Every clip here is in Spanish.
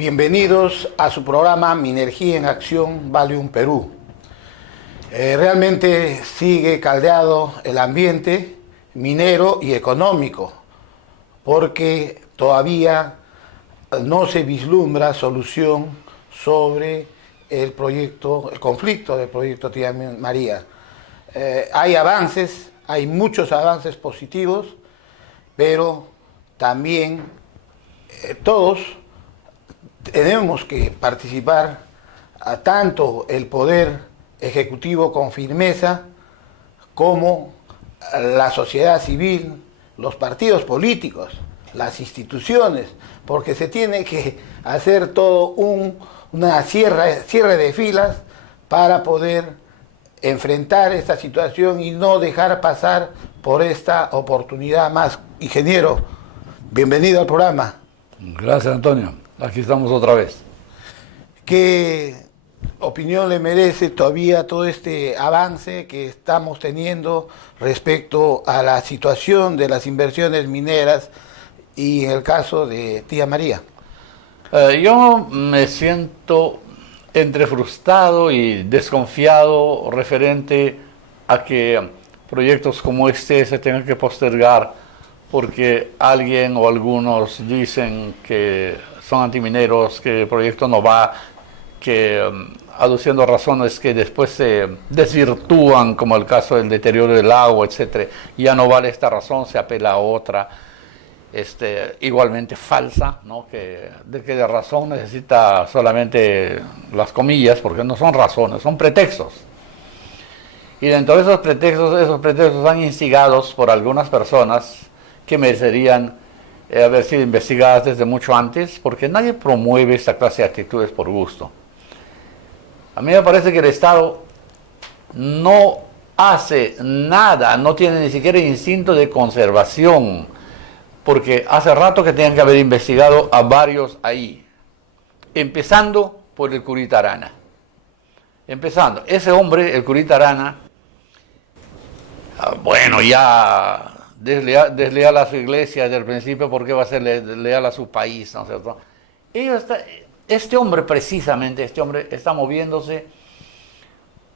Bienvenidos a su programa Minergia en Acción Valium Perú. Realmente sigue caldeado el ambiente minero y económico, porque todavía no se vislumbra solución sobre el conflicto del proyecto Tía María. Hay avances, hay muchos avances positivos, pero también todos tenemos que participar, tanto el poder ejecutivo con firmeza como la sociedad civil, los partidos políticos, las instituciones, porque se tiene que hacer todo una cierre de filas para poder enfrentar esta situación y no dejar pasar por esta oportunidad más. Ingeniero, bienvenido al programa. Gracias, Antonio. Aquí estamos otra vez. ¿Qué opinión le merece todavía todo este avance que estamos teniendo respecto a la situación de las inversiones mineras y en el caso de Tía María? Yo me siento entre frustrado y desconfiado referente a que proyectos como este se tengan que postergar porque alguien o algunos dicen que son antimineros, que el proyecto no va, que aduciendo razones que después se desvirtúan, como el caso del deterioro del agua, etc. Ya no vale esta razón, se apela a otra, igualmente falsa, ¿no? que de razón necesita solamente las comillas, porque no son razones, son pretextos. Y dentro de esos pretextos han instigados por algunas personas que merecerían haber sido investigadas desde mucho antes, porque nadie promueve esta clase de actitudes por gusto. A mí me parece que el Estado no hace nada, no tiene ni siquiera instinto de conservación, porque hace rato que tenían que haber investigado a varios ahí, empezando por el Curita Arana. Empezando, ese hombre, el Curita Arana, bueno, ya desleal a su iglesia desde el principio, ¿por qué va a ser leal a su país? ¿No es cierto? Este hombre está moviéndose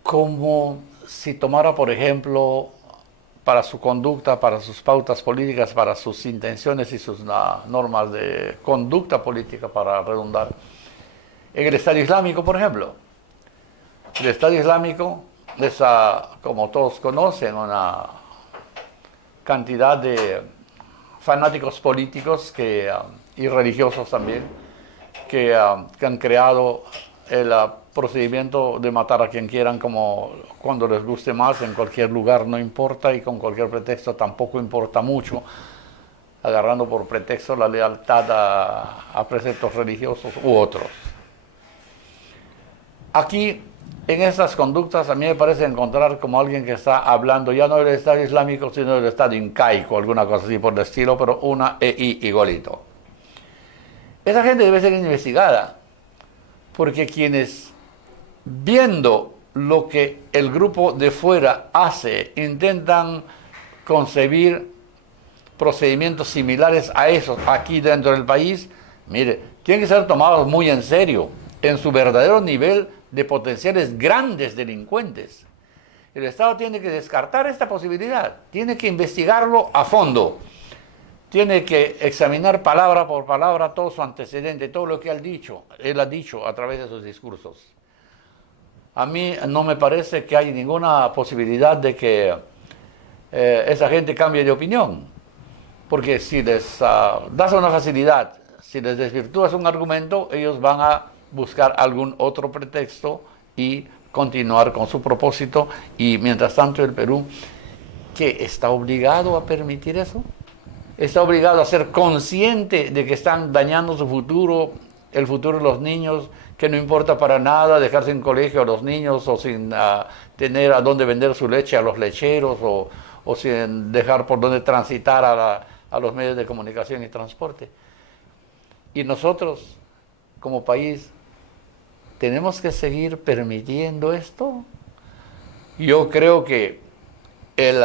como si tomara, por ejemplo, para su conducta, para sus pautas políticas, para sus intenciones y sus normas de conducta política, para redundar, en el Estado Islámico, por ejemplo. El Estado Islámico es, como todos conocen, una cantidad de fanáticos políticos y religiosos también, que han creado el procedimiento de matar a quien quieran, como cuando les guste más, en cualquier lugar, no importa, y con cualquier pretexto tampoco importa mucho, agarrando por pretexto la lealtad a preceptos religiosos u otros. Aquí, en estas conductas, a mí me parece encontrar como alguien que está hablando ya no del Estado Islámico, sino del Estado incaico, alguna cosa así por el estilo, pero una EI igualito. Esa gente debe ser investigada, porque quienes, viendo lo que el grupo de fuera hace, intentan concebir procedimientos similares a esos aquí dentro del país, mire, tienen que ser tomados muy en serio, en su verdadero nivel de potenciales grandes delincuentes. El Estado tiene que descartar esta posibilidad, tiene que investigarlo a fondo, tiene que examinar palabra por palabra todo su antecedente, todo lo que él ha dicho a través de sus discursos. A mí no me parece que hay ninguna posibilidad de que esa gente cambie de opinión, porque si les das una facilidad, si les desvirtúas un argumento, ellos van a buscar algún otro pretexto y continuar con su propósito. Y mientras tanto el Perú, ¿qué está obligado a permitir eso? Está obligado a ser consciente de que están dañando su futuro, el futuro de los niños, que no importa para nada dejar sin colegio a los niños o sin tener a dónde vender su leche a los lecheros o sin dejar por dónde transitar a los medios de comunicación y transporte. Y nosotros, como país, ¿tenemos que seguir permitiendo esto? Yo creo que el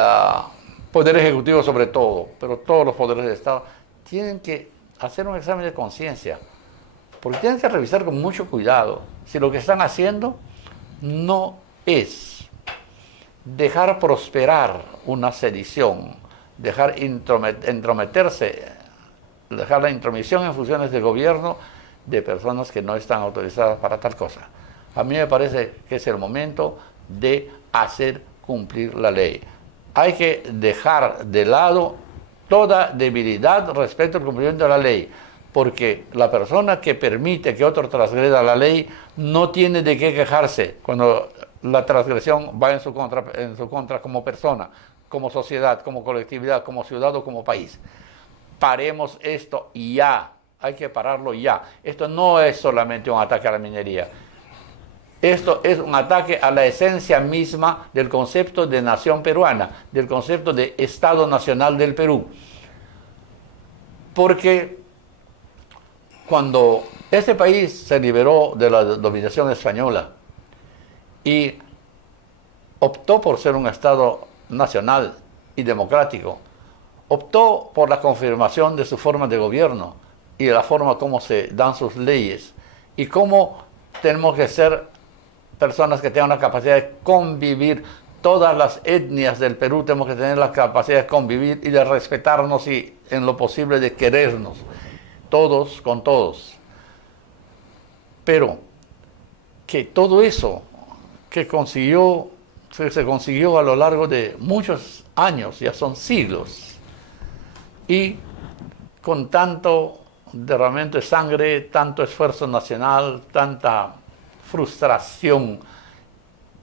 Poder Ejecutivo sobre todo, pero todos los poderes del Estado, tienen que hacer un examen de conciencia. Porque tienen que revisar con mucho cuidado si lo que están haciendo no es dejar prosperar una sedición, dejar entrometerse, dejar la intromisión en funciones de gobierno de personas que no están autorizadas para tal cosa. A mí me parece que es el momento de hacer cumplir la ley. Hay que dejar de lado toda debilidad respecto al cumplimiento de la ley, porque la persona que permite que otro transgreda la ley no tiene de qué quejarse cuando la transgresión va en su contra como persona, como sociedad, como colectividad, como ciudad o como país. Paremos esto ya, hay que pararlo ya. Esto no es solamente un ataque a la minería. Esto es un ataque a la esencia misma del concepto de nación peruana, del concepto de Estado Nacional del Perú. Porque cuando este país se liberó de la dominación española y optó por ser un Estado nacional y democrático, optó por la confirmación de su forma de gobierno y de la forma como se dan sus leyes y cómo tenemos que ser personas que tengan la capacidad de convivir. Todas las etnias del Perú tenemos que tener la capacidad de convivir y de respetarnos y en lo posible de querernos, todos con todos. Pero que todo eso que se consiguió a lo largo de muchos años, ya son siglos, y con tanto derramamiento de sangre, tanto esfuerzo nacional, tanta frustración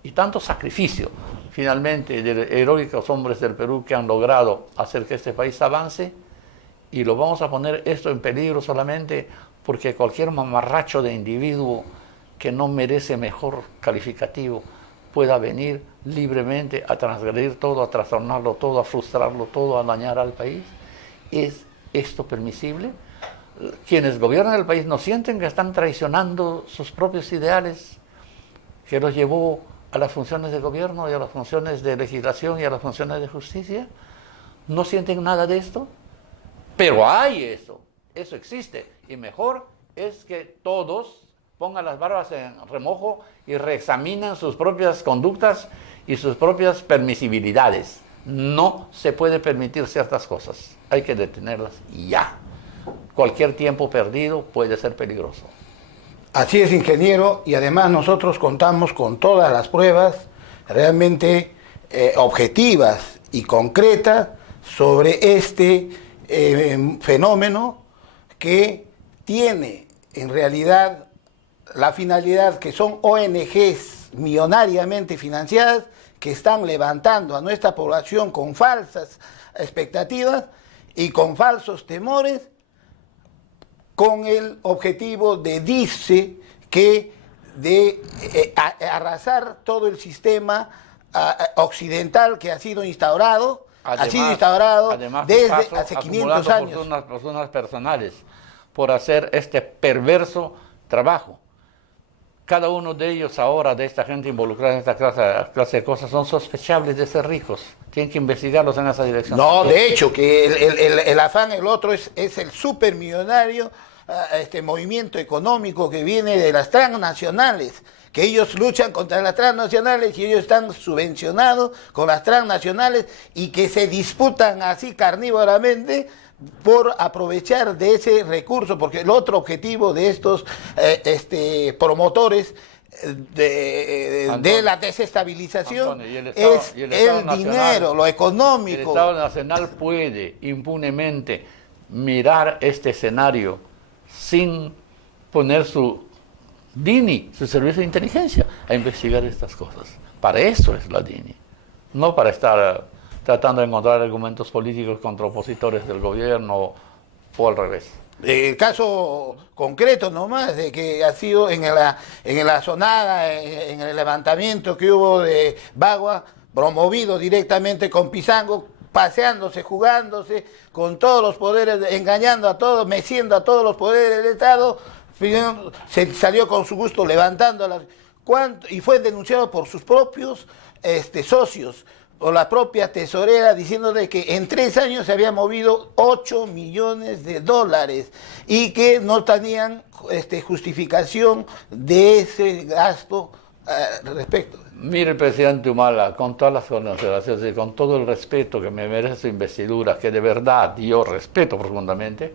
y tanto sacrificio, finalmente, de heroicos hombres del Perú que han logrado hacer que este país avance, y lo vamos a poner esto en peligro solamente porque cualquier mamarracho de individuo que no merece mejor calificativo pueda venir libremente a transgredir todo, a trastornarlo todo, a frustrarlo todo, a dañar al país. ¿Es esto permisible? Quienes gobiernan el país no sienten que están traicionando sus propios ideales, que los llevó a las funciones de gobierno y a las funciones de legislación y a las funciones de justicia. ¿No sienten nada de esto? Pero hay eso existe, y mejor es que todos pongan las barbas en remojo y reexaminen sus propias conductas y sus propias permisibilidades. No se puede permitir ciertas cosas, hay que detenerlas ya. Cualquier tiempo perdido puede ser peligroso. Así es, ingeniero, y además nosotros contamos con todas las pruebas realmente objetivas y concretas sobre este fenómeno que tiene en realidad la finalidad que son ONGs millonariamente financiadas que están levantando a nuestra población con falsas expectativas y con falsos temores, con el objetivo de, dice, que de arrasar todo el sistema occidental que ha sido instaurado, desde hace 500 años. Por personas personales, por hacer este perverso trabajo. Cada uno de ellos ahora, de esta gente involucrada en esta clase de cosas, son sospechables de ser ricos. Tienen que investigarlos en esa dirección. No, de hecho, que el afán, el otro es el supermillonario movimiento económico que viene de las transnacionales, que ellos luchan contra las transnacionales y ellos están subvencionados con las transnacionales y que se disputan así carnívoramente por aprovechar de ese recurso, porque el otro objetivo de estos promotores de la desestabilización, Antonio, es el dinero, lo económico. El Estado Nacional puede impunemente mirar este escenario sin poner su DINI, su servicio de inteligencia, a investigar estas cosas. Para eso es la DINI, no para estar tratando de encontrar argumentos políticos contra opositores del gobierno o al revés. El caso concreto nomás de que ha sido en la zonada, en el levantamiento que hubo de Bagua, promovido directamente con Pizango, paseándose, jugándose con todos los poderes, engañando a todos, meciendo a todos los poderes del Estado, se salió con su gusto levantando y fue denunciado por sus propios socios, o la propia tesorera diciendo de que en 3 años se había movido 8 millones de dólares y que no tenían justificación de ese gasto respecto. Mire, presidente Humala, con todas las consideraciones y con todo el respeto que me merece su investidura, que de verdad yo respeto profundamente,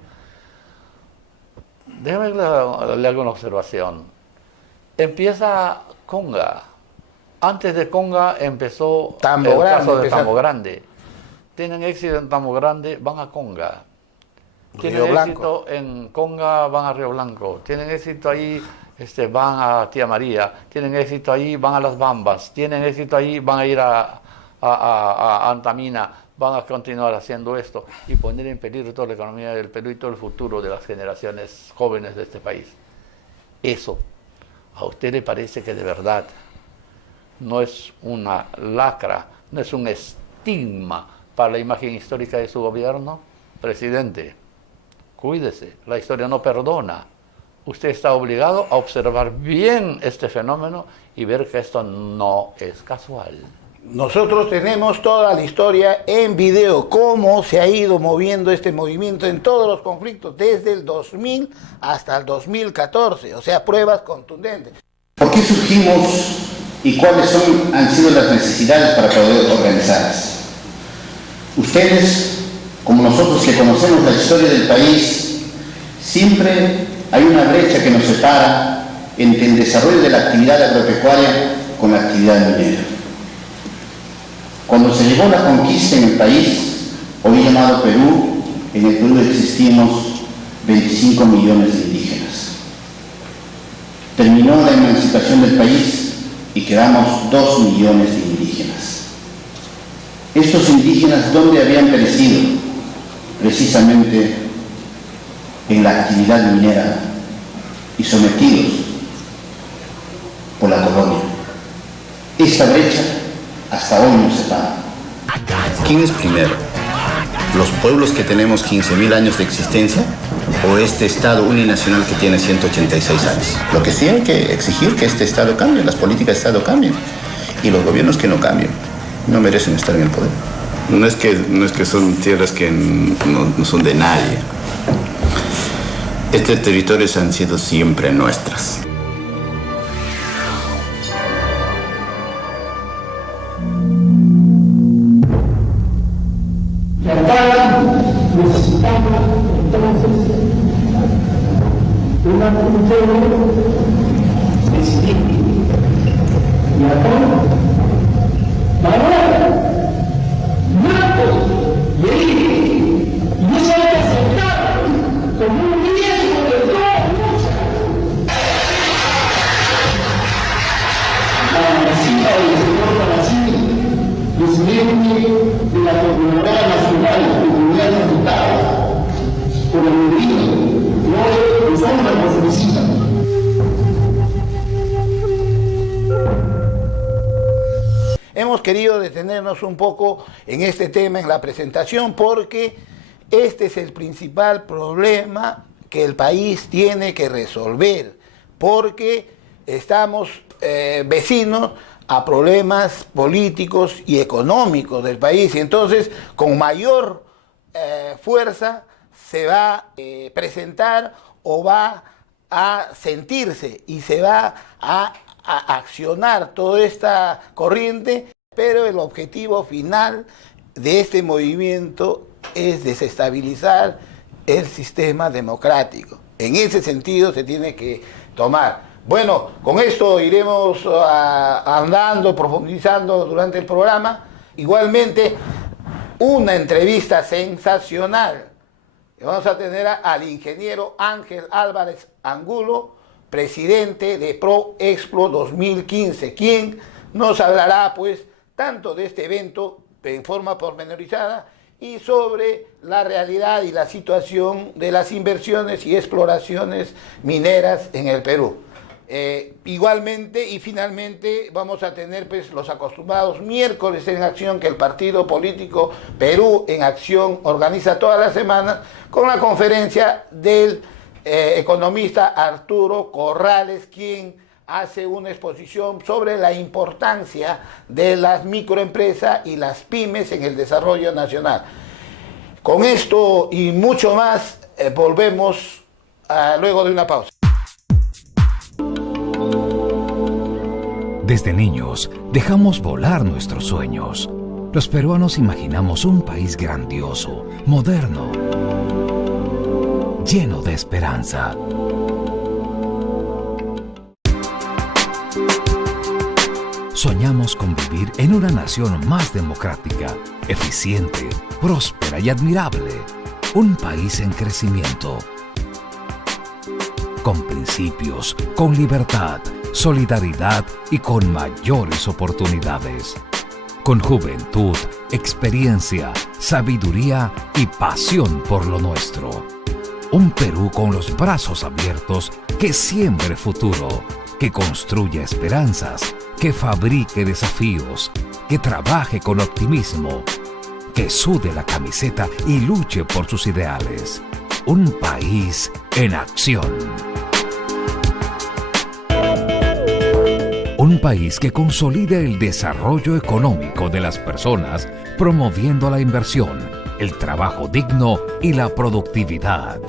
déjame le hago una observación. Empieza Conga. Antes de Conga empezó el caso de Tambo Grande. Tienen éxito en Tambo Grande, van a Conga. Tienen éxito en Conga, van a Río Blanco. Tienen éxito ahí, van a Tía María. Tienen éxito ahí, van a Las Bambas. Tienen éxito ahí, van a ir a Antamina. Van a continuar haciendo esto y poner en peligro toda la economía del Perú y todo el futuro de las generaciones jóvenes de este país. Eso, ¿a usted le parece que de verdad no es una lacra, no es un estigma para la imagen histórica de su gobierno? Presidente, cuídese, la historia no perdona. Usted está obligado a observar bien este fenómeno y ver que esto no es casual. Nosotros tenemos toda la historia en video, cómo se ha ido moviendo este movimiento en todos los conflictos, desde el 2000 hasta el 2014, o sea, pruebas contundentes. ¿Por qué surgimos y cuáles han sido las necesidades para poder organizarlas? Ustedes, como nosotros que conocemos la historia del país, siempre hay una brecha que nos separa entre el desarrollo de la actividad agropecuaria con la actividad minera. Cuando se llegó la conquista en el país, hoy llamado Perú, en el Perú existimos 25 millones de indígenas. Terminó la emancipación del país y quedamos 2 millones de indígenas. Estos indígenas, ¿dónde habían perecido? Precisamente en la actividad minera y sometidos por la colonia. Esta brecha hasta hoy nos separa. ¿Quién es primero? ¿Los pueblos que tenemos 15.000 años de existencia o este Estado uninacional que tiene 186 años? Lo que sí hay que exigir que este Estado cambie, las políticas de Estado cambien y los gobiernos que no cambien no merecen estar en el poder. No es que son tierras que no son de nadie. Estos territorios han sido siempre nuestras. Necesitamos entonces un pueblo decidido y acá valor, muertos y heridos, y no se debe aceptar como un riesgo de toda lucha. La visita del señor Palacín, presidente de la Coordinadora Nacional de Comunidades Afectadas por el gobierno, no los hombres nos solicitan. Hemos querido detenernos un poco en este tema, en la presentación, porque este es el principal problema que el país tiene que resolver, porque estamos vecinos a problemas políticos y económicos del país, y entonces con mayor fuerza se va a presentar o va a sentirse y se va a accionar toda esta corriente, pero el objetivo final de este movimiento es desestabilizar el sistema democrático. En ese sentido se tiene que tomar. Bueno, con esto iremos andando, profundizando durante el programa. Igualmente, una entrevista sensacional. Vamos a tener al ingeniero Ángel Álvarez Angulo, presidente de ProExpo 2015, quien nos hablará pues tanto de este evento en forma pormenorizada y sobre la realidad y la situación de las inversiones y exploraciones mineras en el Perú. Igualmente y finalmente vamos a tener pues los acostumbrados miércoles en acción que el partido político Perú en Acción organiza todas las semanas con la conferencia del economista Arturo Corrales, quien hace una exposición sobre la importancia de las microempresas y las pymes en el desarrollo nacional. Con esto y mucho más, volvemos luego de una pausa. Desde niños, dejamos volar nuestros sueños. Los peruanos imaginamos un país grandioso, moderno, lleno de esperanza. Soñamos con vivir en una nación más democrática, eficiente, próspera y admirable. Un país en crecimiento. Con principios, con libertad, solidaridad y con mayores oportunidades. Con juventud, experiencia, sabiduría y pasión por lo nuestro. Un Perú con los brazos abiertos que siembre futuro, que construya esperanzas, que fabrique desafíos, que trabaje con optimismo, que sude la camiseta y luche por sus ideales. Un país en acción. Un país que consolide el desarrollo económico de las personas, promoviendo la inversión, el trabajo digno y la productividad.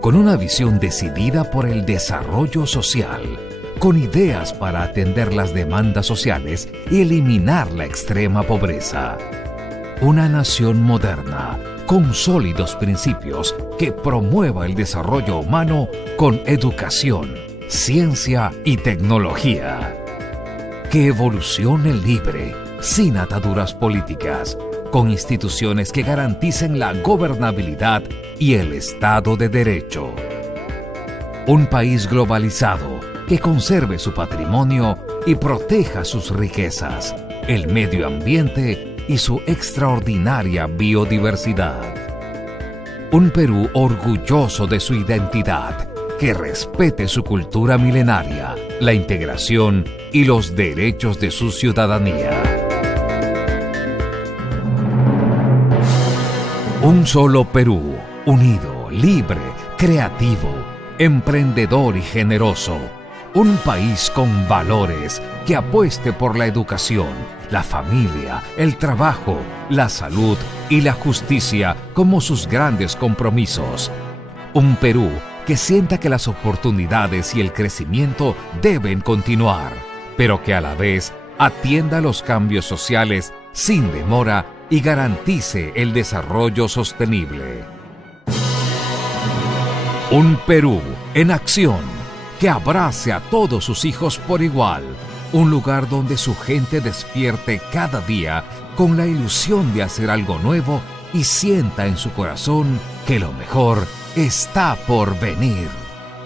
Con una visión decidida por el desarrollo social, con ideas para atender las demandas sociales y eliminar la extrema pobreza. Una nación moderna, con sólidos principios que promueva el desarrollo humano con educación, ciencia y tecnología. Que evolucione libre, sin ataduras políticas, con instituciones que garanticen la gobernabilidad y el Estado de Derecho. Un país globalizado que conserve su patrimonio y proteja sus riquezas, el medio ambiente y su extraordinaria biodiversidad. Un Perú orgulloso de su identidad, que respete su cultura milenaria, la integración y los derechos de su ciudadanía. Un solo Perú, unido, libre, creativo, emprendedor y generoso. Un país con valores que apueste por la educación, la familia, el trabajo, la salud y la justicia como sus grandes compromisos. Un Perú que sienta que las oportunidades y el crecimiento deben continuar, pero que a la vez atienda los cambios sociales sin demora y garantice el desarrollo sostenible. Un Perú en acción, que abrace a todos sus hijos por igual. Un lugar donde su gente despierte cada día con la ilusión de hacer algo nuevo y sienta en su corazón que lo mejor está por venir.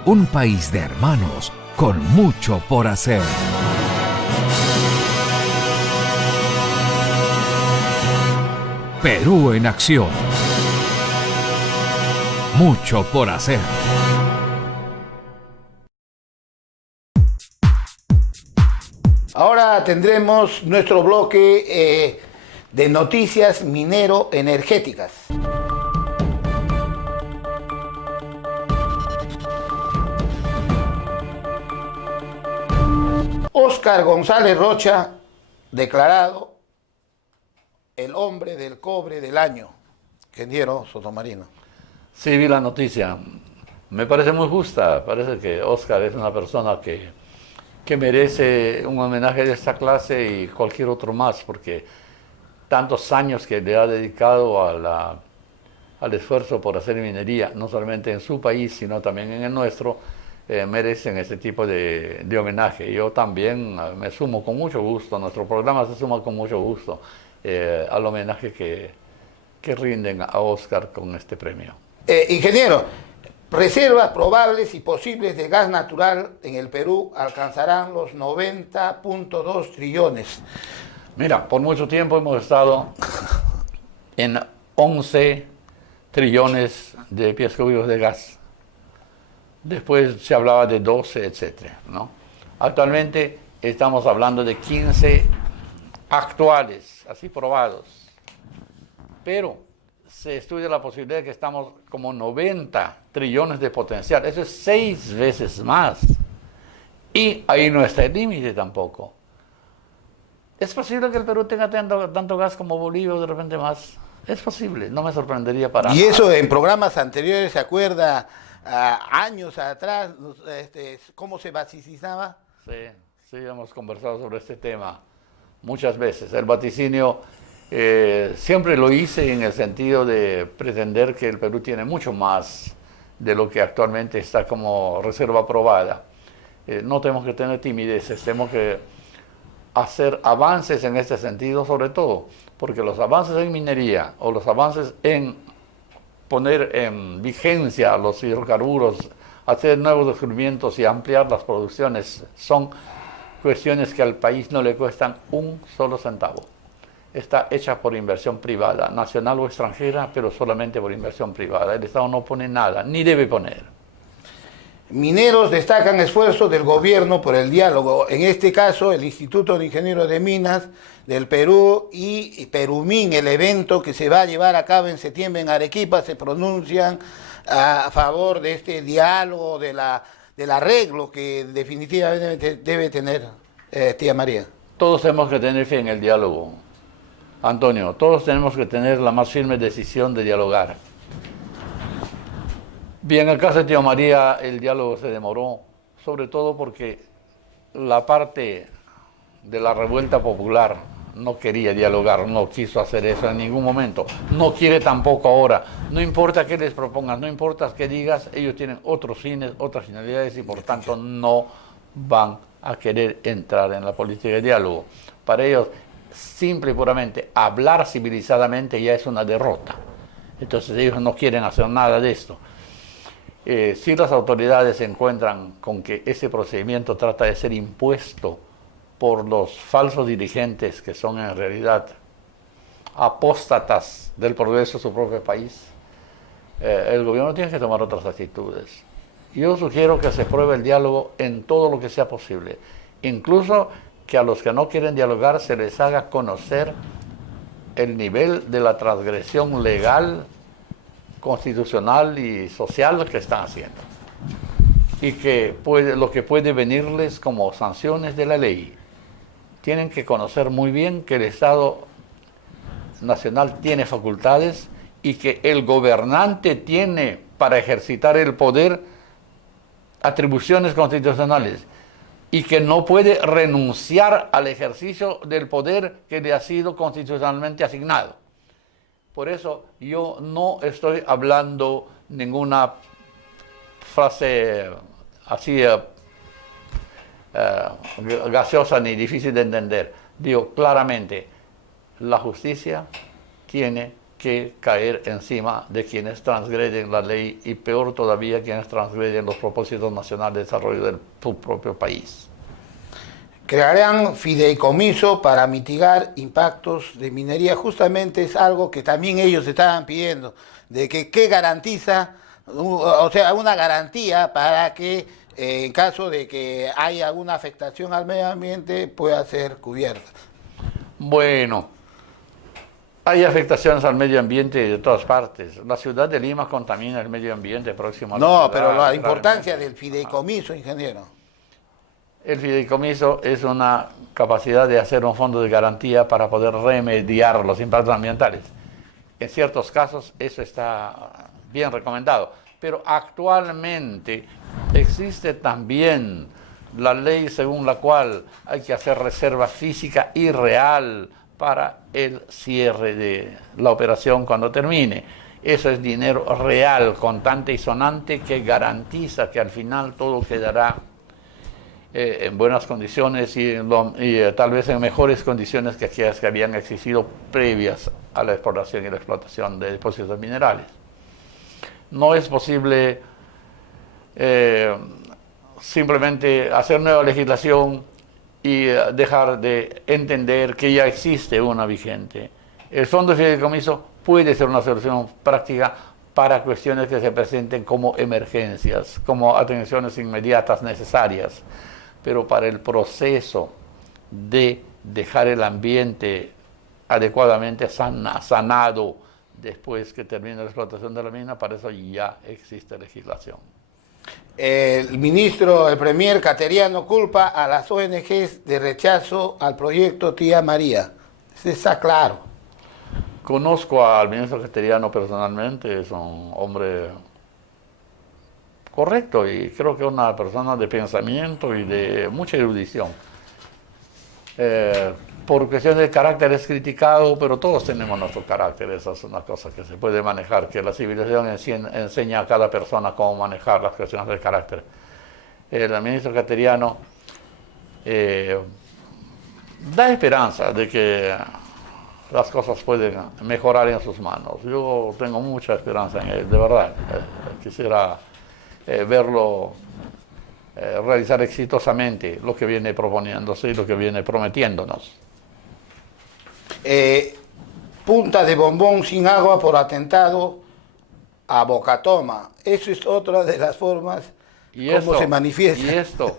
Un país de hermanos con mucho por hacer. Perú en acción. Mucho por hacer. Ahora tendremos nuestro bloque de noticias minero-energéticas. Óscar González Rocha, declarado el hombre del cobre del año. Ingeniero Sotomarino. Sí, vi la noticia. Me parece muy justa. Parece que Óscar es una persona que merece un homenaje de esta clase y cualquier otro más, porque tantos años que le ha dedicado al esfuerzo por hacer minería, no solamente en su país, sino también en el nuestro, merecen este tipo de homenaje. Yo también me sumo con mucho gusto, nuestro programa se suma con mucho gusto al homenaje que rinden a Óscar con este premio. Ingeniero, reservas probables y posibles de gas natural en el Perú alcanzarán los 90.2 trillones. Mira, por mucho tiempo hemos estado en 11 trillones de pies cúbicos de gas. Después se hablaba de 12, etc., ¿no? Actualmente estamos hablando de 15 actuales, así probados. Pero se estudia la posibilidad de que estamos como 90 trillones de potencial. Eso es 6 veces más. Y ahí no está el límite tampoco. ¿Es posible que el Perú tenga tanto gas como Bolivia o de repente más? Es posible, no me sorprendería para Y nada. eso en programas anteriores, ¿se acuerda? Años atrás, ¿cómo se vaticinaba? Sí, sí, hemos conversado sobre este tema muchas veces. El vaticinio siempre lo hice en el sentido de pretender que el Perú tiene mucho más de lo que actualmente está como reserva aprobada. No tenemos que tener timideces, tenemos que hacer avances en este sentido, sobre todo porque los avances en minería o los avances en poner en vigencia los hidrocarburos, hacer nuevos descubrimientos y ampliar las producciones son cuestiones que al país no le cuestan un solo centavo. Está hecha por inversión privada, nacional o extranjera, pero solamente por inversión privada. El Estado no pone nada, ni debe poner. Mineros destacan esfuerzos del gobierno por el diálogo. En este caso, el Instituto de Ingenieros de Minas del Perú y Perumín, el evento que se va a llevar a cabo en septiembre en Arequipa, se pronuncian a favor de este diálogo, del arreglo que definitivamente debe tener tía María. Todos tenemos que tener fe en el diálogo, Antonio. Todos tenemos que tener la más firme decisión de dialogar. Bien, en el caso de tía María, el diálogo se demoró, sobre todo porque la parte de la revuelta popular no quería dialogar, no quiso hacer eso en ningún momento, no quiere tampoco ahora. No importa qué les propongas, no importa qué digas, ellos tienen otros fines, otras finalidades y por tanto no van a querer entrar en la política de diálogo. Para ellos, simple y puramente, hablar civilizadamente ya es una derrota. Entonces ellos no quieren hacer nada de esto. Si las autoridades se encuentran con que ese procedimiento trata de ser impuesto por los falsos dirigentes que son en realidad apóstatas del progreso de su propio país, el gobierno tiene que tomar otras actitudes. Yo sugiero que se pruebe el diálogo en todo lo que sea posible, incluso que a los que no quieren dialogar se les haga conocer el nivel de la transgresión legal, constitucional y social que están haciendo y que lo que puede venirles como sanciones de la ley. Tienen que conocer muy bien que el Estado Nacional tiene facultades y que el gobernante tiene para ejercitar el poder atribuciones constitucionales y que no puede renunciar al ejercicio del poder que le ha sido constitucionalmente asignado. Por eso yo no estoy hablando ninguna frase así gaseosa ni difícil de entender. Digo claramente, la justicia tiene que caer encima de quienes transgreden la ley y peor todavía quienes transgreden los propósitos nacionales de desarrollo de su propio país. Crearán fideicomiso para mitigar impactos de minería. Justamente es algo que también ellos estaban pidiendo, de que garantiza, o sea, una garantía para que en caso de que haya alguna afectación al medio ambiente pueda ser cubierta. Bueno, hay afectaciones al medio ambiente de todas partes. La ciudad de Lima contamina el medio ambiente próximo a la ciudad. No, pero la importancia del fideicomiso, ingeniero. El fideicomiso es una capacidad de hacer un fondo de garantía para poder remediar los impactos ambientales. En ciertos casos eso está bien recomendado, pero actualmente existe también la ley según la cual hay que hacer reserva física y real para el cierre de la operación cuando termine. Eso es dinero real, contante y sonante que garantiza que al final todo quedará en buenas condiciones y tal vez en mejores condiciones que aquellas que habían existido previas a la exploración y la explotación de depósitos minerales. No es posible simplemente hacer nueva legislación y dejar de entender que ya existe una vigente. El fondo de fideicomiso puede ser una solución práctica para cuestiones que se presenten como emergencias, como atenciones inmediatas necesarias, pero para el proceso de dejar el ambiente adecuadamente sanado después que termine la explotación de la mina, para eso ya existe legislación. El premier Cateriano culpa a las ONGs de rechazo al proyecto Tía María. Eso está claro. Conozco al ministro Cateriano personalmente, es un hombre correcto y creo que una persona de pensamiento y de mucha erudición. Por cuestión de carácter es criticado, pero todos tenemos nuestro carácter, esa es una cosa que se puede manejar, que la civilización enseña a cada persona cómo manejar las cuestiones del carácter. El ministro Cateriano da esperanza de que las cosas pueden mejorar en sus manos. Yo tengo mucha esperanza en él, de verdad. Quisiera verlo realizar exitosamente lo que viene proponiéndose y lo que viene prometiéndonos. Punta de bombón sin agua por atentado a Bocatoma. Eso es otra de las formas como se manifiesta. Y esto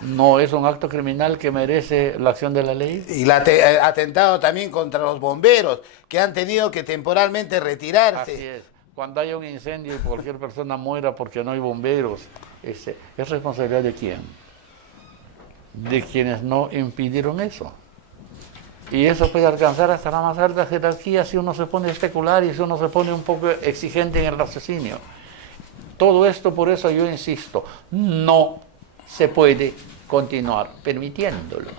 no es un acto criminal que merece la acción de la ley. Y el atentado también contra los bomberos, que han tenido que temporalmente retirarse. Así es. Cuando haya un incendio y cualquier persona muera porque no hay bomberos, ¿es responsabilidad de quién? De quienes no impidieron eso. Y eso puede alcanzar hasta la más alta jerarquía si uno se pone a especular y si uno se pone un poco exigente en el raciocinio. Todo esto, por eso yo insisto, no se puede continuar permitiéndolo.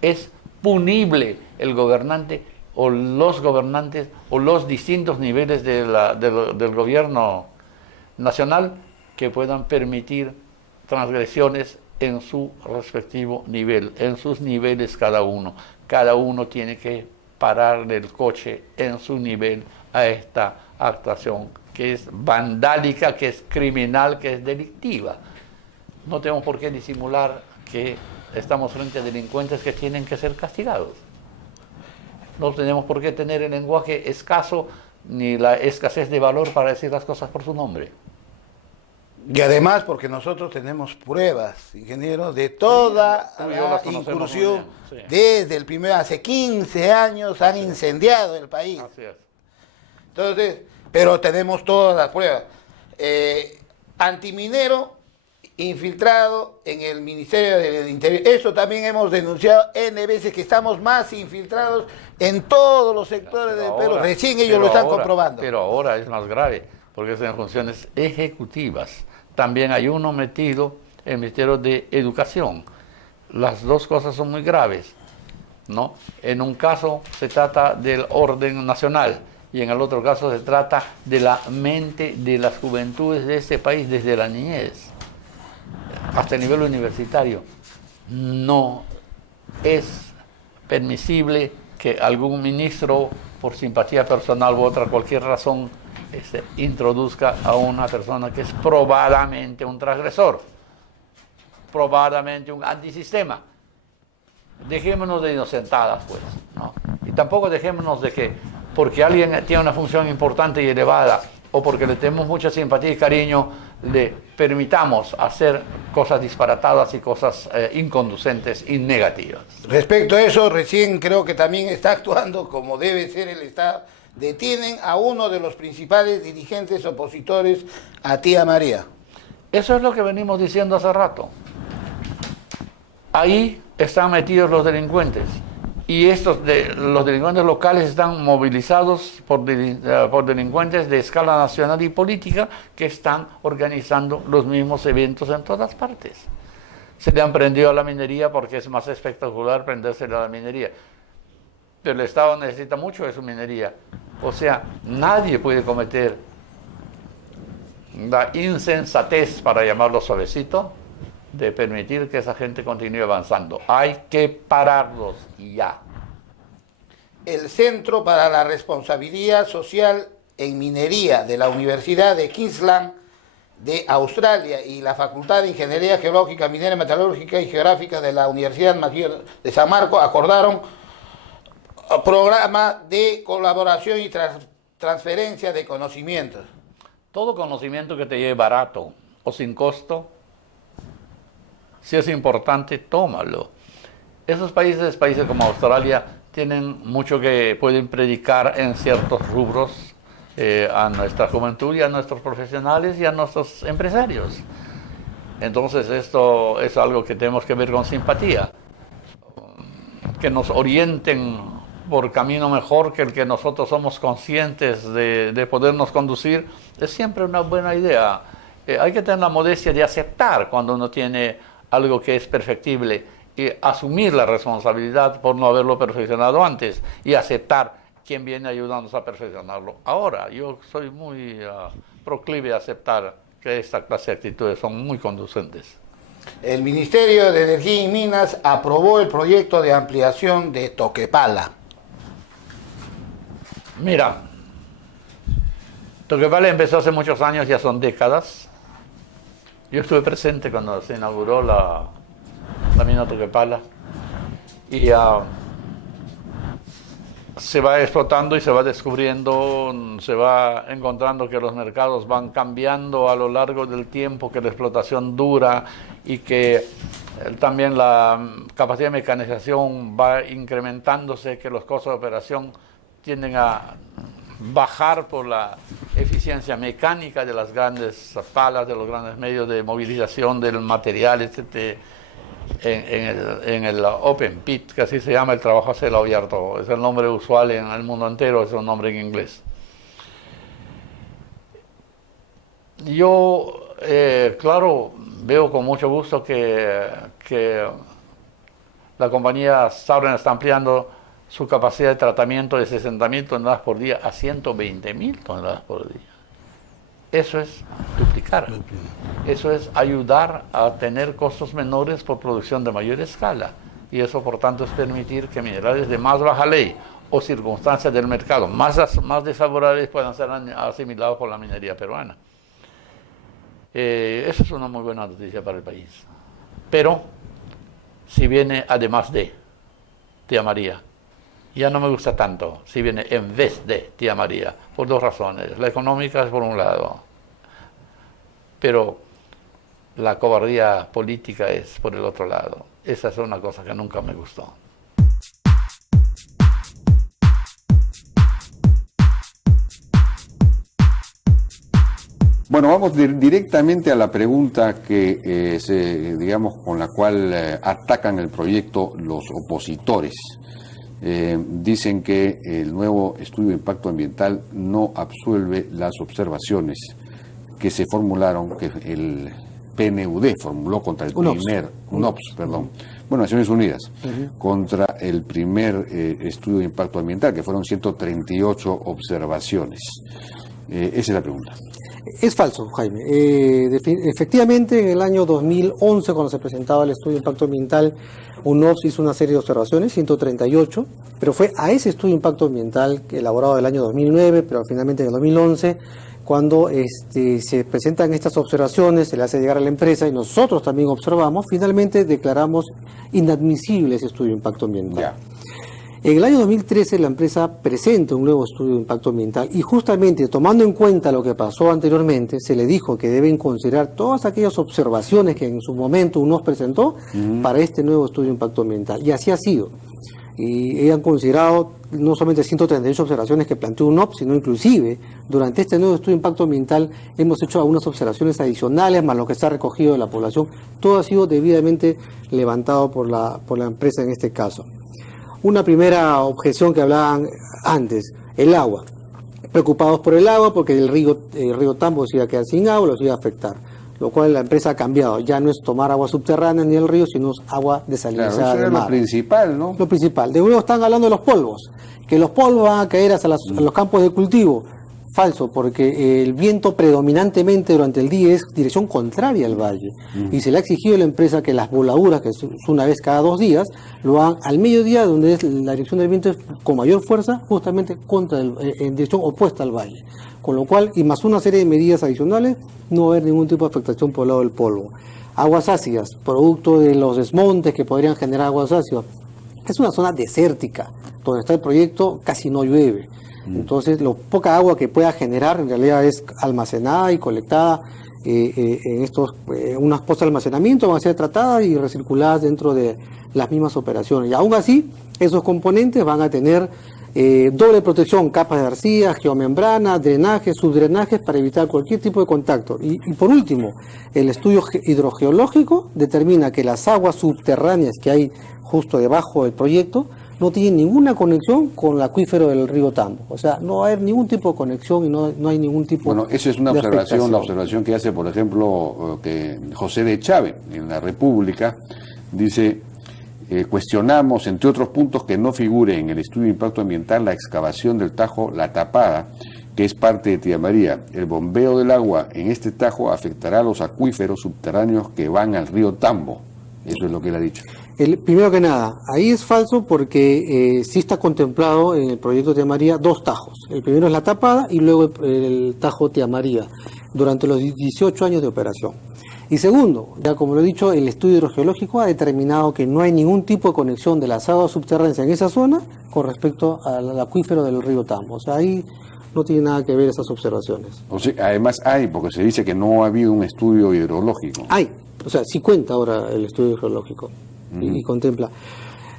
Es punible el gobernante o los gobernantes o los distintos niveles del gobierno nacional que puedan permitir transgresiones en su respectivo nivel, en sus niveles cada uno. Cada uno tiene que pararle el coche en su nivel a esta actuación que es vandálica, que es criminal, que es delictiva. No tenemos por qué disimular que estamos frente a delincuentes que tienen que ser castigados. No tenemos por qué tener el lenguaje escaso ni la escasez de valor para decir las cosas por su nombre. Y además porque nosotros tenemos pruebas, ingeniero, de toda la incursión, desde el primero, hace 15 años han incendiado el país. Así es. Entonces, pero tenemos todas las pruebas. Antiminero infiltrado en el Ministerio del Interior. Eso también hemos denunciado N veces, que estamos más infiltrados en todos los sectores del pueblo. Recién ellos lo están comprobando. Pero ahora es más grave, porque es en funciones ejecutivas. También hay uno metido en el Ministerio de Educación. Las dos cosas son muy graves, ¿no? En un caso se trata del orden nacional y en el otro caso se trata de la mente de las juventudes de este país desde la niñez hasta el nivel universitario. No es permisible que algún ministro, por simpatía personal u otra cualquier razón, introduzca a una persona que es probadamente un transgresor, probadamente un antisistema. Dejémonos de inocentadas, pues, ¿no? Y tampoco dejémonos de que porque alguien tiene una función importante y elevada o porque le tenemos mucha simpatía y cariño, le permitamos hacer cosas disparatadas y cosas inconducentes y negativas. Respecto a eso, recién creo que también está actuando como debe ser el Estado. Detienen a uno de los principales dirigentes opositores a Tía María. Eso es lo que venimos diciendo hace rato. Ahí están metidos los delincuentes. Y los delincuentes locales están movilizados por delincuentes de escala nacional y política que están organizando los mismos eventos en todas partes. Se le han prendido a la minería porque es más espectacular prendérsele a la minería. Pero el Estado necesita mucho de su minería. O sea, nadie puede cometer la insensatez, para llamarlo suavecito, de permitir que esa gente continúe avanzando. Hay que pararlos y ya. El Centro para la Responsabilidad Social en Minería de la Universidad de Queensland de Australia y la Facultad de Ingeniería Geológica, Minera, Metalúrgica y Geográfica de la Universidad Mayor de San Marcos acordaron programa de colaboración y transferencia de conocimientos. Todo conocimiento que te lleve barato o sin costo, si es importante, tómalo. Esos países como Australia, tienen mucho que pueden predicar en ciertos rubros a nuestra juventud y a nuestros profesionales y a nuestros empresarios. Entonces esto es algo que tenemos que ver con simpatía, que nos orienten por camino mejor que el que nosotros somos conscientes de podernos conducir, es siempre una buena idea. Hay que tener la modestia de aceptar cuando uno tiene algo que es perfectible y asumir la responsabilidad por no haberlo perfeccionado antes y aceptar quién viene ayudándonos a perfeccionarlo. Ahora, yo soy muy proclive a aceptar que esta clase de actitudes son muy conducentes. El Ministerio de Energía y Minas aprobó el proyecto de ampliación de Toquepala. Mira, Toquepala empezó hace muchos años, ya son décadas. Yo estuve presente cuando se inauguró la mina Toquepala y se va explotando y se va descubriendo, se va encontrando que los mercados van cambiando a lo largo del tiempo, que la explotación dura y que también la capacidad de mecanización va incrementándose, que los costos de operación tienden a bajar por la eficiencia mecánica de las grandes palas, de los grandes medios de movilización del material, etc. En el open pit, que así se llama el trabajo a cielo abierto, es el nombre usual en el mundo entero, es un nombre en inglés. Yo, claro, veo con mucho gusto que la compañía Sauren está ampliando su capacidad de tratamiento de 60.000 toneladas por día a 120.000 toneladas por día. Eso es duplicar. Eso es ayudar a tener costos menores por producción de mayor escala. Y eso, por tanto, es permitir que minerales de más baja ley o circunstancias del mercado más desfavorables puedan ser asimilados por la minería peruana. Eso es una muy buena noticia para el país. Pero, si viene además de, tía María, ya no me gusta tanto si viene en vez de, tía María, por dos razones. La económica es por un lado, pero la cobardía política es por el otro lado. Esa es una cosa que nunca me gustó. Bueno, vamos directamente a la pregunta que digamos, con la cual atacan el proyecto los opositores. Dicen que el nuevo estudio de impacto ambiental no absuelve las observaciones que se formularon, que el PNUD formuló contra el UNOPS, Naciones Unidas, contra el primer estudio de impacto ambiental, que fueron 138 observaciones. Esa es la pregunta. Es falso, Jaime. Efectivamente, en el año 2011, cuando se presentaba el estudio de impacto ambiental, UNOPS hizo una serie de observaciones, 138, pero fue a ese estudio de impacto ambiental elaborado del año 2009, pero finalmente en el 2011, cuando se presentan estas observaciones, se le hace llegar a la empresa y nosotros también observamos, finalmente declaramos inadmisible ese estudio de impacto ambiental. En el año 2013 la empresa presenta un nuevo estudio de impacto ambiental y justamente tomando en cuenta lo que pasó anteriormente, se le dijo que deben considerar todas aquellas observaciones que en su momento UNOPS presentó para este nuevo estudio de impacto ambiental. Y así ha sido. Y han considerado no solamente 138 observaciones que planteó UNOPS, sino inclusive durante este nuevo estudio de impacto ambiental hemos hecho algunas observaciones adicionales, más lo que está recogido de la población. Todo ha sido debidamente levantado por la empresa en este caso. Una primera objeción que hablaban antes, el agua. Preocupados por el agua porque el río Tambo se iba a quedar sin agua, los iba a afectar. Lo cual la empresa ha cambiado. Ya no es tomar agua subterránea ni del río, sino agua desalinizada del mar. Eso es lo principal, ¿no? Lo principal. De nuevo están hablando de los polvos. Que los polvos van a caer hasta los campos de cultivo. Falso, porque el viento predominantemente durante el día es dirección contraria al valle. Y se le ha exigido a la empresa que las voladuras, que es una vez cada 2 días, lo hagan al mediodía, donde es la dirección del viento es con mayor fuerza, justamente en dirección opuesta al valle. Con lo cual, y más una serie de medidas adicionales, no va a haber ningún tipo de afectación por el lado del polvo. Aguas ácidas, producto de los desmontes que podrían generar aguas ácidas. Es una zona desértica, donde está el proyecto casi no llueve. Entonces, la poca agua que pueda generar en realidad es almacenada y colectada en unas postas de almacenamiento, van a ser tratadas y recirculadas dentro de las mismas operaciones. Y aún así, esos componentes van a tener doble protección, capas de arcilla, geomembrana, drenajes, subdrenajes para evitar cualquier tipo de contacto. Y por último, el estudio hidrogeológico determina que las aguas subterráneas que hay justo debajo del proyecto no tienen ninguna conexión con el acuífero del río Tambo. O sea, no va a haber ningún tipo de conexión y no hay ningún tipo Bueno, esa es una de observación, la observación que hace, por ejemplo, que José de Chávez, en La República, dice... cuestionamos, entre otros puntos, que no figure en el estudio de impacto ambiental la excavación del Tajo La Tapada, que es parte de Tía María. El bombeo del agua en este Tajo afectará a los acuíferos subterráneos que van al río Tambo. Eso es lo que él ha dicho. Primero que nada, ahí es falso porque sí está contemplado en el proyecto Tía María 2 tajos. El primero es La Tapada y luego el Tajo Tía María, durante los 18 años de operación. Y segundo, ya como lo he dicho, el estudio hidrogeológico ha determinado que no hay ningún tipo de conexión de las aguas subterráneas en esa zona con respecto al acuífero del río Tambo. O sea, ahí no tiene nada que ver esas observaciones. O sea, además hay, porque se dice que no ha habido un estudio hidrológico. Hay, o sea, sí cuenta ahora el estudio hidrológico y contempla.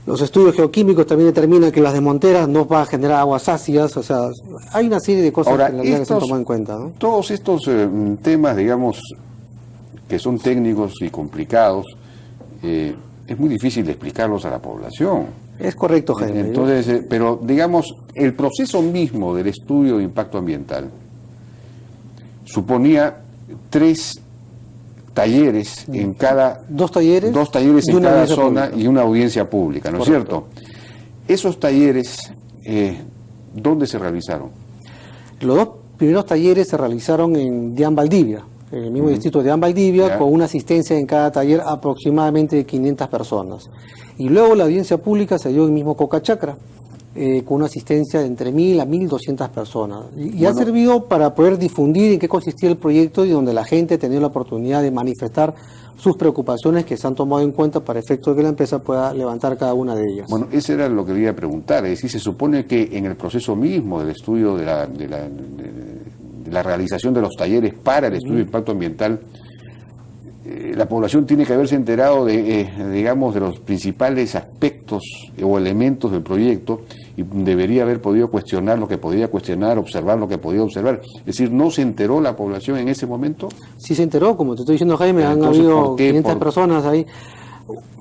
Los estudios geoquímicos también determinan que las desmonteras no van a generar aguas ácidas, o sea, hay una serie de cosas ahora, que en realidad se toman en cuenta, ¿no? Todos estos temas, digamos, que son técnicos y complicados, es muy difícil de explicarlos a la población. Es correcto, Jaime. Entonces, pero digamos, el proceso mismo del estudio de impacto ambiental suponía 3 talleres en cada... 2 talleres. 2 talleres en cada zona pública. Y una audiencia pública, ¿no es cierto? Esos talleres, ¿dónde se realizaron? Los 2 primeros talleres se realizaron en Deán Valdivia, en el mismo distrito de Deán Valdivia, con una asistencia en cada taller aproximadamente de 500 personas. Y luego la audiencia pública se dio en el mismo Cocachacra, con una asistencia de entre 1.000 a 1.200 personas. Y ha servido para poder difundir en qué consistía el proyecto y donde la gente ha tenido la oportunidad de manifestar sus preocupaciones que se han tomado en cuenta para efecto de que la empresa pueda levantar cada una de ellas. Bueno, eso era lo que quería preguntar. Es decir, se supone que en el proceso mismo del estudio de la realización de los talleres para el estudio de impacto ambiental, la población tiene que haberse enterado digamos, de los principales aspectos o elementos del proyecto y debería haber podido cuestionar lo que podía cuestionar, observar lo que podía observar. Es decir, ¿no se enteró la población en ese momento? Sí se enteró, como te estoy diciendo, Jaime, han habido 500 personas ahí.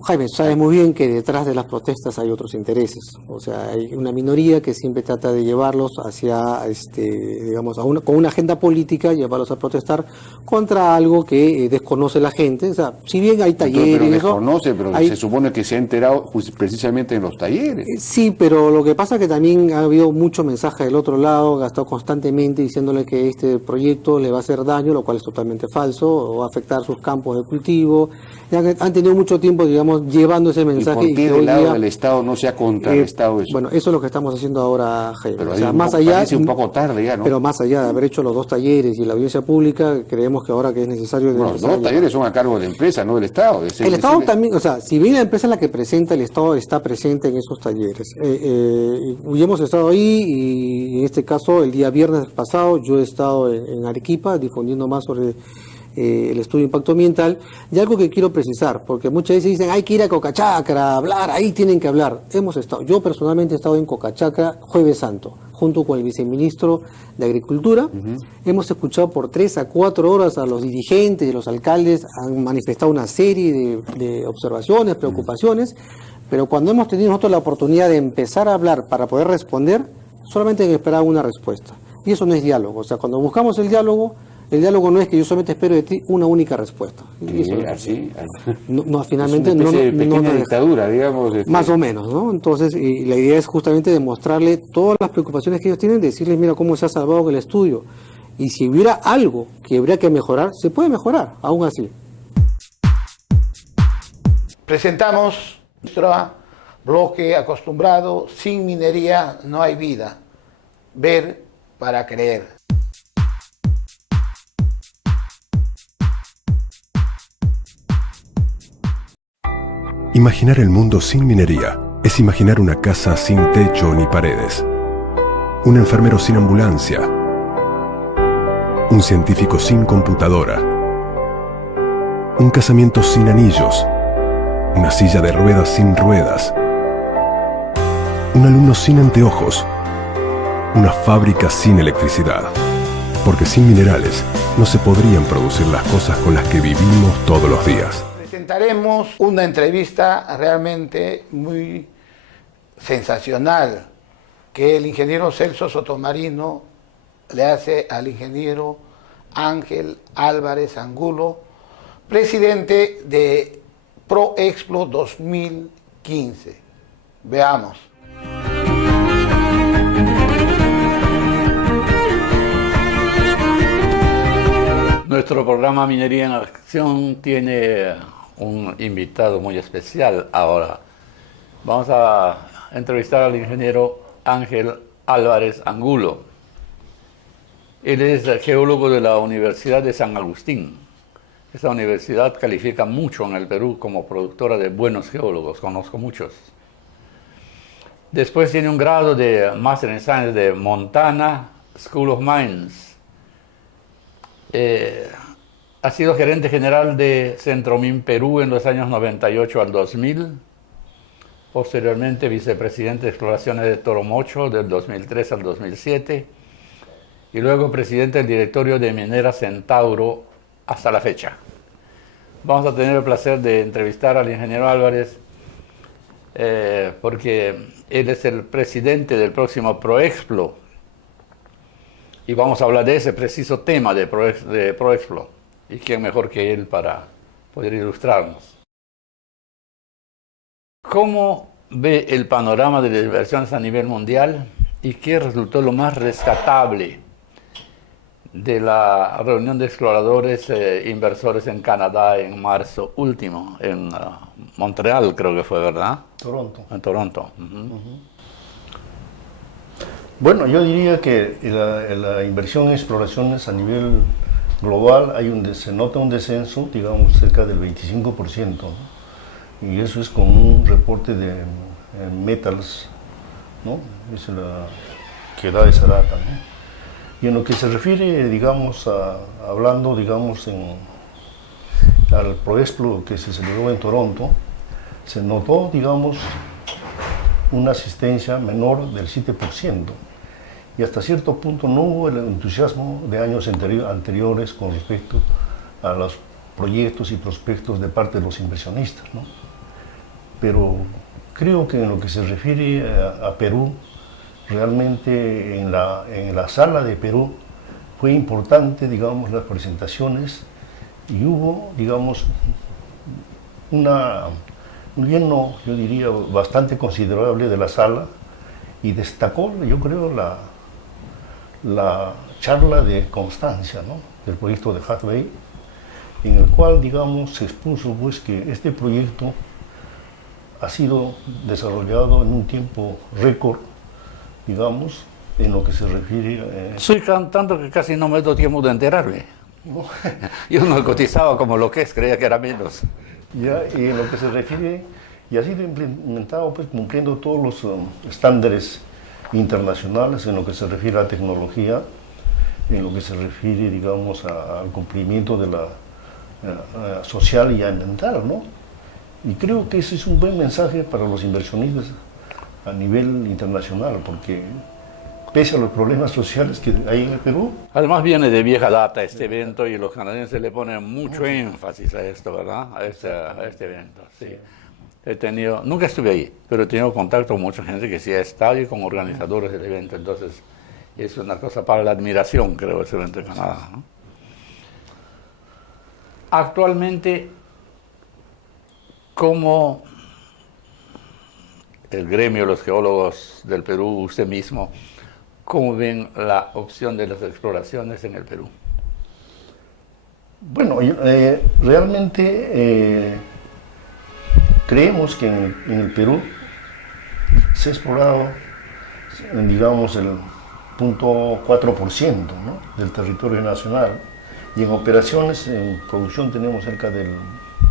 Jaime, sabes muy bien que detrás de las protestas hay otros intereses. O sea, hay una minoría que siempre trata de llevarlos hacia, digamos, con una agenda política, llevarlos a protestar contra algo que desconoce la gente. O sea, si bien hay talleres... Pero desconoce, pero se supone que se ha enterado precisamente en los talleres. Sí, pero lo que pasa es que también ha habido mucho mensaje del otro lado, gastado constantemente diciéndole que este proyecto le va a hacer daño, lo cual es totalmente falso, o va a afectar sus campos de cultivo. Han tenido mucho tiempo, digamos, llevando ese mensaje. ¿Y por qué del lado del Estado no sea contra el Estado eso? Bueno, eso es lo que estamos haciendo ahora, Jaime. Pero o sea, más allá, parece un poco tarde ya, ¿no? Pero más allá de haber hecho los 2 talleres y la audiencia pública, creemos que ahora que es necesario... Bueno, los 2 talleres son a cargo de la empresa, no del Estado. El Estado también, o sea, si bien la empresa es la que presenta, el Estado está presente en esos talleres. Y hemos estado ahí y en este caso el día viernes pasado yo he estado en Arequipa difundiendo más sobre... el estudio de impacto ambiental, y algo que quiero precisar, porque muchas veces dicen hay que ir a Cocachacra a hablar, ahí tienen que hablar. Yo personalmente he estado en Cocachacra Jueves Santo, junto con el viceministro de Agricultura. Hemos escuchado por 3 a 4 horas a los dirigentes y los alcaldes, han manifestado una serie de observaciones, preocupaciones, pero cuando hemos tenido nosotros la oportunidad de empezar a hablar para poder responder, solamente esperaba una respuesta. Y eso no es diálogo. O sea, cuando buscamos el diálogo no es que yo solamente espero de ti una única respuesta. Así. No, finalmente es una especie de pequeña no dictadura, digamos. Más o menos, ¿no? Entonces, y la idea es justamente demostrarle todas las preocupaciones que ellos tienen, decirles, mira cómo se ha salvado el estudio. Y si hubiera algo que habría que mejorar, se puede mejorar, aún así. Presentamos nuestro bloque acostumbrado: sin minería no hay vida. Ver para creer. Imaginar el mundo sin minería es imaginar una casa sin techo ni paredes, un enfermero sin ambulancia, un científico sin computadora, un casamiento sin anillos, una silla de ruedas sin ruedas, un alumno sin anteojos una fábrica sin electricidad. Porque sin minerales no se podrían producir las cosas con las que vivimos todos los días. Presentaremos una entrevista realmente muy sensacional que el ingeniero Celso Sotomarino le hace al ingeniero Ángel Álvarez Angulo, presidente de Proexplo 2015. Veamos. Nuestro programa Minería en Acción tiene un invitado muy especial ahora. Vamos a entrevistar al ingeniero Ángel Álvarez Angulo. Él es geólogo de la Universidad de San Agustín. Esta universidad califica mucho en el Perú como productora de buenos geólogos, conozco muchos. Después tiene un grado de Master in Science de Montana School of Mines. Ha sido gerente general de Centromin Perú en los años 98 al 2000. Posteriormente vicepresidente de exploraciones de Toromocho del 2003 al 2007. Y luego presidente del directorio de Minera Centauro hasta la fecha. Vamos a tener el placer de entrevistar al ingeniero Álvarez porque él es el presidente del próximo Proexplo. Y vamos a hablar de ese preciso tema de Proexplo. ¿Y quién mejor que él para poder ilustrarnos? ¿Cómo ve el panorama de las inversiones a nivel mundial y qué resultó lo más rescatable de la reunión de exploradores inversores en Canadá en marzo último, en Montreal creo que fue, ¿verdad? Toronto. En Toronto. Bueno, yo diría que la inversión en exploraciones a nivel global se nota un descenso, digamos, cerca del 25%, ¿no? Y eso es con un reporte de Metals, ¿no? Es que da esa data, ¿no? Y en lo que se refiere, digamos, hablando, digamos, al Proexplo que se celebró en Toronto, se notó, digamos, una asistencia menor del 7%. Y hasta cierto punto no hubo el entusiasmo de años anteriores con respecto a los proyectos y prospectos de parte de los inversionistas, ¿no? Pero creo que en lo que se refiere a Perú, realmente en la sala de Perú fue importante, digamos, las presentaciones y hubo, digamos, un lleno, yo diría, bastante considerable de la sala y destacó, yo creo, la charla de Constancia, ¿no? Del proyecto de Hat Bay, en el cual, digamos, se expuso pues que este proyecto ha sido desarrollado en un tiempo récord, digamos, en lo que se refiere... Soy tanto que casi no me doy tiempo de enterarme. Yo no cotizaba como lo que es, creía que era menos. Ya, y en lo que se refiere, y ha sido implementado pues cumpliendo todos los estándares internacionales en lo que se refiere a la tecnología, en lo que se refiere, digamos, al cumplimiento de la social y ambiental, ¿no? Y creo que ese es un buen mensaje para los inversionistas a nivel internacional, porque pese a los problemas sociales que hay en el Perú... Además viene de vieja data este evento y los canadienses le ponen mucho énfasis a esto, ¿verdad? A este evento, sí. Nunca estuve ahí, pero he tenido contacto con mucha gente que sí ha estado y con organizadores del evento, entonces es una cosa para la admiración, creo, ese evento de Canadá, ¿no? Actualmente, ¿cómo el gremio, los geólogos del Perú, usted mismo, cómo ven la opción de las exploraciones en el Perú? Bueno, realmente creemos que en el Perú se ha explorado, digamos, el 0.4%, ¿no? Del territorio nacional, y en operaciones, en producción tenemos cerca del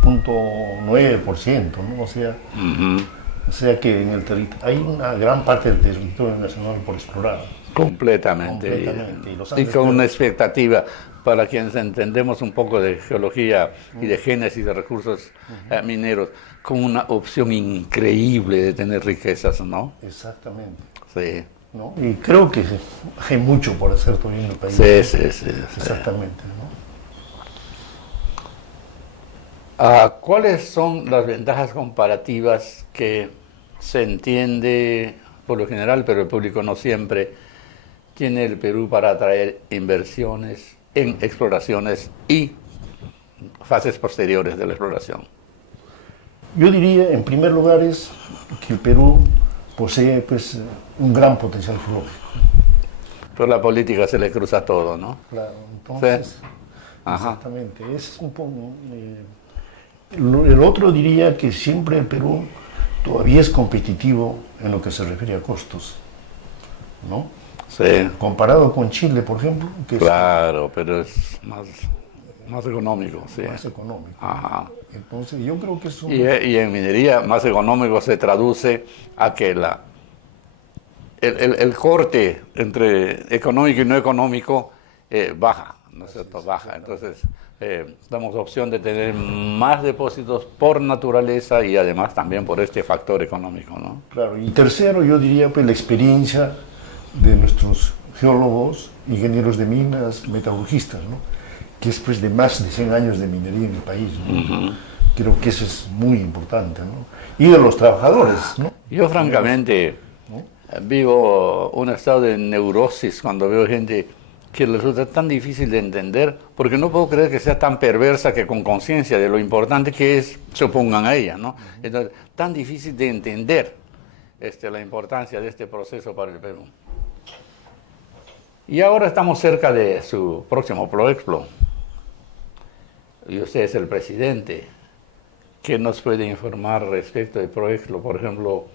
0.9%, ¿no? O sea que en hay una gran parte del territorio nacional por explorar. Completamente. Y con una expectativa, para quienes entendemos un poco de geología y de génesis de recursos mineros, con una opción increíble de tener riquezas, ¿no? Exactamente. Sí. ¿no? Y creo que hay mucho por hacer todavía en el país. Sí. Exactamente, ¿no? ¿Cuáles son las ventajas comparativas que se entiende por lo general, pero el público no siempre, tiene el Perú para atraer inversiones en exploraciones y fases posteriores de la exploración? Yo diría, en primer lugar, es que el Perú posee pues, un gran potencial geológico. Pero la política se le cruza todo, ¿no? Claro, entonces, Sí. exactamente, es un poco... el otro diría que siempre el Perú todavía es competitivo en lo que se refiere a costos, ¿no? Sí. Comparado con Chile, por ejemplo, que Claro, pero es más económico, sí. es más económico. Ajá. Entonces, yo creo que es un... Y en minería, más económico se traduce a que el corte entre económico y no económico baja, ¿no es cierto? Baja. Entonces, damos opción de tener más depósitos por naturaleza y además también por este factor económico, ¿no? Claro, y tercero, yo diría pues la experiencia de nuestros geólogos, ingenieros de minas, metalurgistas, ¿no? Que es pues de más de 100 años de minería en el país, ¿no? Creo que eso es muy importante, ¿no? Y de los trabajadores, ¿no? Yo francamente vivo un estado de neurosis cuando veo gente que le resulta tan difícil de entender, porque no puedo creer que sea tan perversa que con conciencia de lo importante que es, se opongan a ella, ¿no? Entonces, tan difícil de entender la importancia de este proceso para el Perú. Y ahora estamos cerca de su próximo Proexplo. Y usted es el presidente. ¿Qué nos puede informar respecto del Proexplo? Por ejemplo,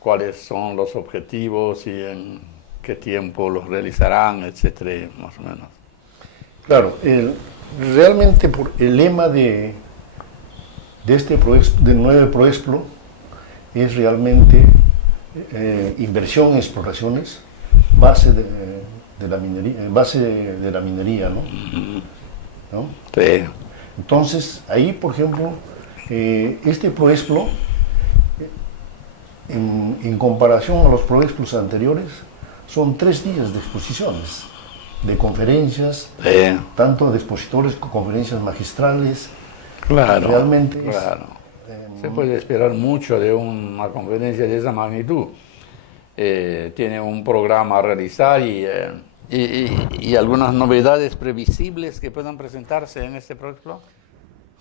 ¿cuáles son los objetivos y en qué tiempo los realizarán, etcétera, más o menos? Claro, realmente por el lema de este del 9 Proexplo es realmente inversión en exploraciones, base de la minería, ¿no? ¿No? Sí. Entonces, ahí, por ejemplo, este Proexplo, en comparación a los Proexplos anteriores, son 3 días de exposiciones, de conferencias, tanto de expositores como conferencias magistrales. Claro, realmente claro. Se puede esperar mucho de una conferencia de esa magnitud. Tiene un programa a realizar y algunas novedades previsibles que puedan presentarse en este Proexplo.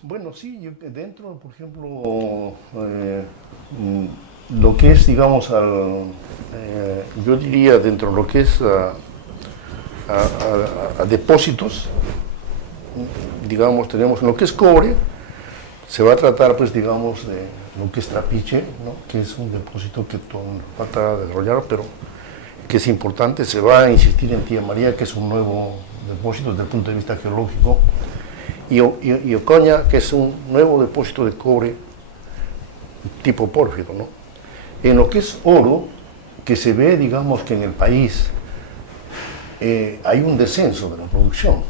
Bueno, sí, dentro, por ejemplo, lo que es, digamos, yo diría dentro de lo que es a depósitos, digamos, tenemos lo que es cobre, se va a tratar, pues, digamos, de lo que es Trapiche, ¿no? Que es un depósito que falta desarrollar, pero que es importante. Se va a insistir en Tía María, que es un nuevo depósito desde el punto de vista geológico, y Ocaña, que es un nuevo depósito de cobre tipo pórfido, ¿no? En lo que es oro, que se ve, digamos, que en el país hay un descenso de la producción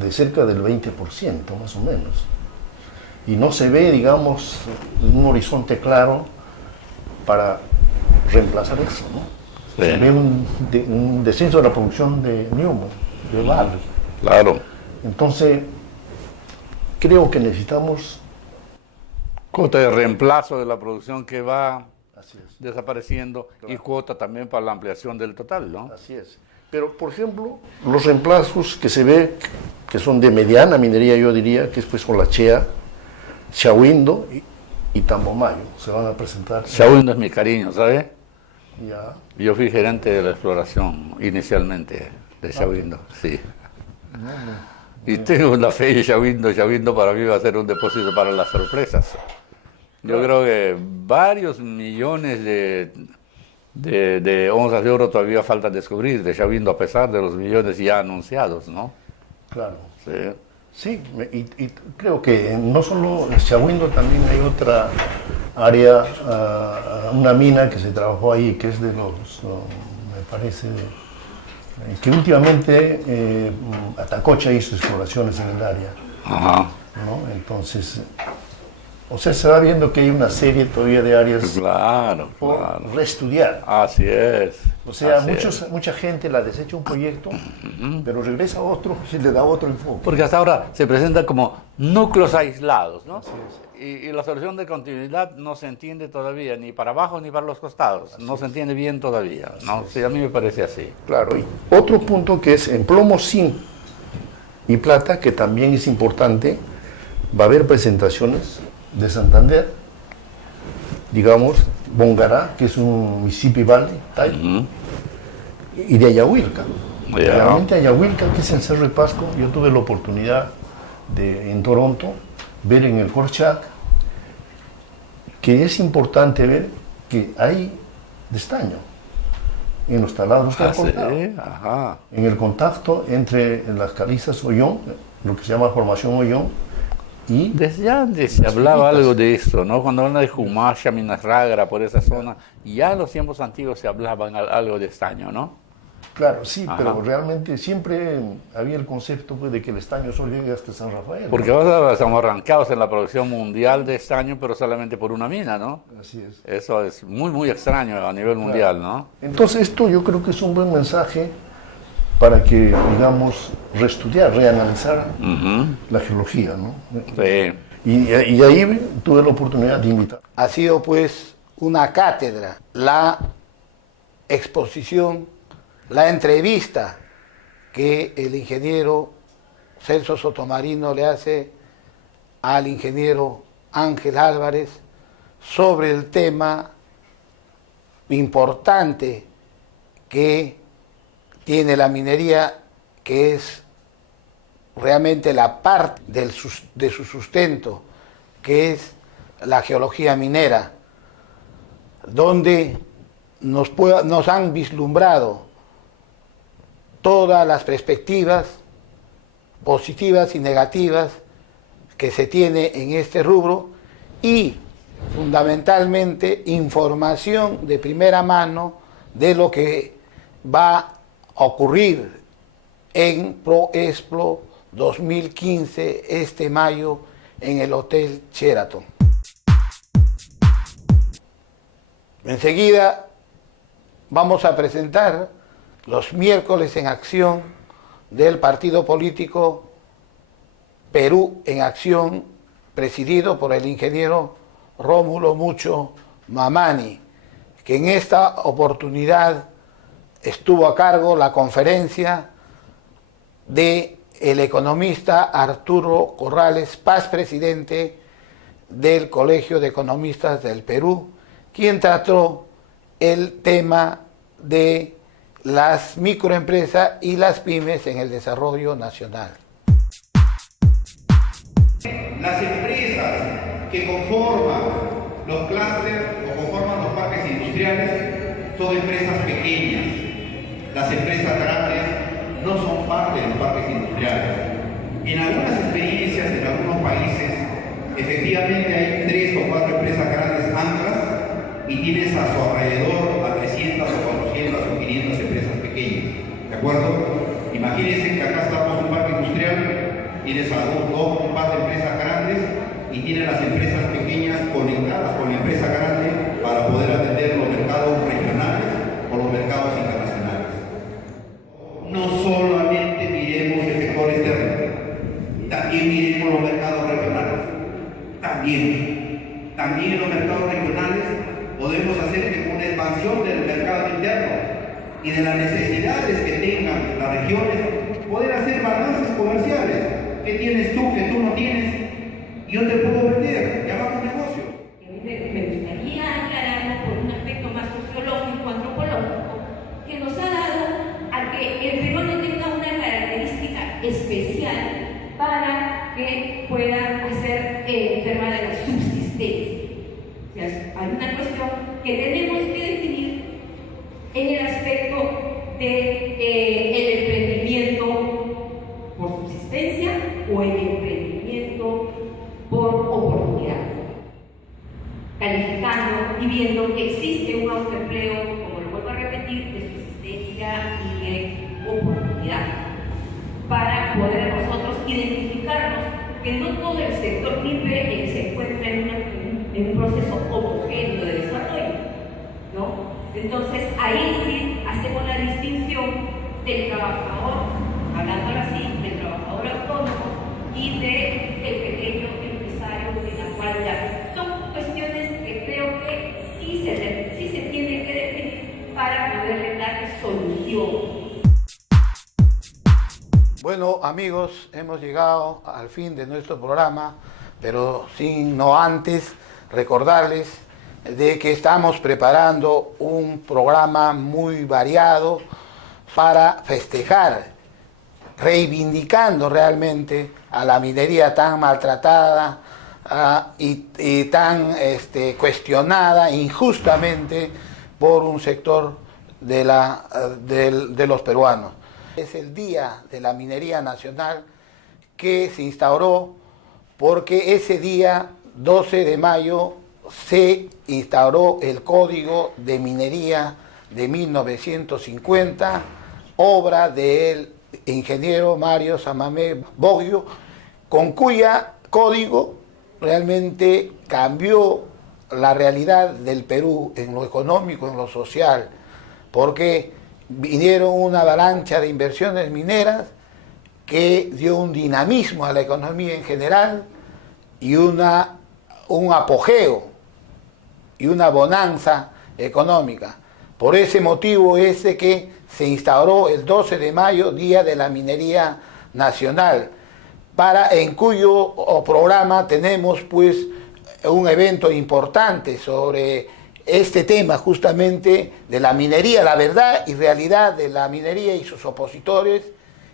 de cerca del 20%, más o menos, y no se ve, digamos, un horizonte claro para reemplazar eso, ¿no? Sí. Se ve un descenso de la producción de Newmont, de Vale. Claro. Entonces, creo que necesitamos... Cuota de reemplazo de la producción que va desapareciendo, claro. Y cuota también para la ampliación del total, ¿no? Así es. Pero, por ejemplo, los reemplazos que se ve, que son de mediana minería, yo diría, que es pues con la Chea, Shahuindo y Tambomayo, se van a presentar. Shahuindo es mi cariño, ¿sabe? Ya. Yo fui gerente de la exploración inicialmente de Shahuindo, sí. Y tengo la fe de Shahuindo. Shahuindo para mí va a ser un depósito para las sorpresas. Yo creo que varios millones de onzas de oro todavía falta descubrir de Shahuindo, a pesar de los millones ya anunciados, ¿no? Claro. Sí. Sí, y creo que no solo en Shahuindo, también hay otra área, una mina que se trabajó ahí, que es de los, me parece, que últimamente Atacocha hizo exploraciones en el área. Ajá. ¿No? Entonces, O sea, se va viendo que hay una serie todavía de áreas por reestudiar. Así es. O sea, así mucha gente la desecha un proyecto, pero regresa a otro y le da otro enfoque. Porque hasta ahora se presenta como núcleos aislados, ¿no? Y la solución de continuidad no se entiende todavía, ni para abajo ni para los costados. No se entiende bien todavía, ¿no? Sí, a mí me parece así. Claro. Y otro punto que es en plomo, zinc y plata, que también es importante, va a haber presentaciones de Santander, digamos, Bongará, que es un Mississippi Valley, y de Ayahuilca. Realmente Ayahuilca, que es el Cerro de Pasco, yo tuve la oportunidad de, en Toronto, ver en el Korchak, que es importante ver que hay estaño en los taladros que ha cortado. En el contacto entre las calizas Ollón, lo que se llama formación Ollón, y desde antes se hablaba algo de esto, ¿no? Cuando hablan de Humasha, Minas Ragra, por esa zona, ya en los tiempos antiguos se hablaban algo de estaño, ¿no? Claro, sí, pero realmente siempre había el concepto pues, de que el estaño solo llega hasta San Rafael. Porque ahora estamos arrancados en la producción mundial de estaño, pero solamente por una mina, ¿no? Así es. Eso es muy, muy extraño a nivel mundial, ¿no? Entonces esto yo creo que es un buen mensaje para que, digamos, reestudiar, reanalizar la geología, ¿no? Sí. Y ahí tuve la oportunidad de invitar. Ha sido pues una cátedra, la exposición, la entrevista que el ingeniero Celso Sotomarino le hace al ingeniero Ángel Álvarez sobre el tema importante que tiene la minería, que es realmente la parte de su sustento, que es la geología minera, donde nos han vislumbrado todas las perspectivas positivas y negativas que se tiene en este rubro y fundamentalmente información de primera mano de lo que va a ocurrir en ProExpo 2015 este mayo en el Hotel Sheraton. Enseguida vamos a presentar los miércoles en acción del partido político Perú en Acción, presidido por el ingeniero Rómulo Mucho Mamani, que en esta oportunidad estuvo a cargo la conferencia de el economista Arturo Corrales Paz, presidente del Colegio de Economistas del Perú, quien trató el tema de las microempresas y las pymes en el desarrollo nacional. Las empresas que conforman los clústeres o conforman los parques industriales son empresas pequeñas. Las empresas grandes no son parte de los parques industriales. En algunas experiencias, en algunos países, efectivamente hay 3 o 4 empresas grandes anclas y tienes a su alrededor a 300 o 400 o 500 empresas pequeñas. ¿De acuerdo? Imagínense que acá estamos en un parque industrial, tienes a un par de empresas grandes y tienes las empresas pequeñas conectadas con la empresa grande para poder atender los mercados regionales o los mercados internacionales. No solamente miremos el sector externo, también miremos los mercados regionales. También en los mercados regionales podemos hacer que con una expansión del mercado interno y de las necesidades que tengan las regiones, poder hacer balances comerciales. ¿Qué tienes tú que tú no tienes? Y yo te puedo vender, y hagamos un negocio. Me gustaría aclarar por un aspecto más sociológico, antropológico, que nos ha dado a que el peruano tenga una característica especial para que pueda hacer el tema de la subsistencia. O sea, hay una cuestión que tenemos que definir en el aspecto del emprendimiento por subsistencia o el emprendimiento por oportunidad, calificando y viendo que existe un autoempleo, como lo vuelvo a repetir, de subsistencia y de oportunidad, para poder nosotros identificarnos que no todo el sector MIPE se encuentra en un proceso homogéneo de desarrollo, ¿no? Entonces, ahí sí hacemos la distinción del trabajador, hablando así, del trabajador autónomo y del pequeño empresario, en la cual ya son cuestiones que creo que sí se tienen que definir para poderle dar solución. Bueno, amigos, hemos llegado al fin de nuestro programa, pero no antes recordarles de que estamos preparando un programa muy variado para festejar, reivindicando realmente a la minería tan maltratada y tan cuestionada injustamente por un sector de los peruanos. Es el Día de la Minería Nacional que se instauró porque ese día, 12 de mayo, se instauró el Código de Minería de 1950, obra del ingeniero Mario Samamé Boggio, con cuya código realmente cambió la realidad del Perú en lo económico, en lo social, porque vinieron una avalancha de inversiones mineras que dio un dinamismo a la economía en general y un apogeo y una bonanza económica. Por ese motivo es de que se instauró el 12 de mayo, Día de la Minería Nacional, en cuyo programa tenemos pues un evento importante sobre este tema justamente de la minería, la verdad y realidad de la minería y sus opositores,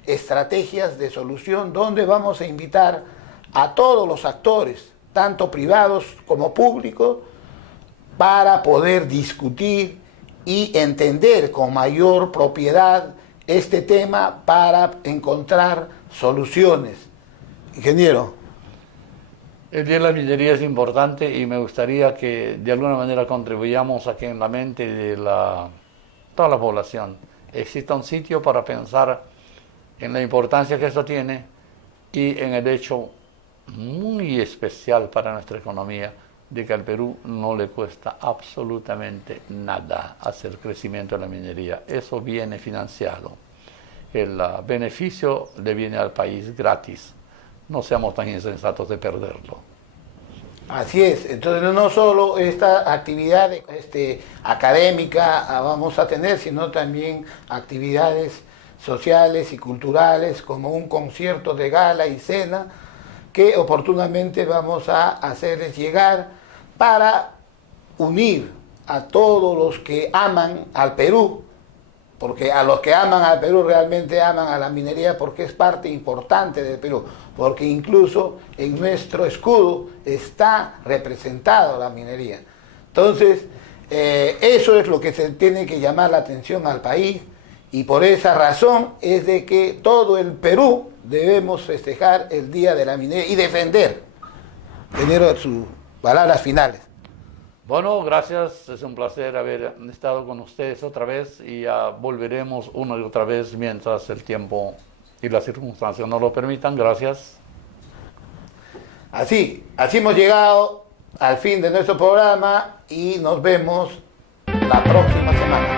estrategias de solución, donde vamos a invitar a todos los actores, tanto privados como públicos, para poder discutir y entender con mayor propiedad este tema para encontrar soluciones. Ingeniero. El Día de la Minería es importante y me gustaría que de alguna manera contribuyamos a que en la mente de toda la población exista un sitio para pensar en la importancia que esto tiene y en el hecho muy especial para nuestra economía de que al Perú no le cuesta absolutamente nada hacer crecimiento de la minería. Eso viene financiado. El beneficio le viene al país gratis. No seamos tan insensatos de perderlo. Así es, entonces no solo esta actividad académica vamos a tener, sino también actividades sociales y culturales como un concierto de gala y cena que oportunamente vamos a hacerles llegar para unir a todos los que aman al Perú, porque a los que aman al Perú realmente aman a la minería porque es parte importante del Perú, porque incluso en nuestro escudo está representado la minería. Entonces, eso es lo que se tiene que llamar la atención al país y por esa razón es de que todo el Perú debemos festejar el Día de la Minería y defender, tener sus palabras finales. Bueno, gracias, es un placer haber estado con ustedes otra vez y ya volveremos una y otra vez mientras el tiempo y las circunstancias nos lo permitan. Gracias. Así hemos llegado al fin de nuestro programa y nos vemos la próxima semana.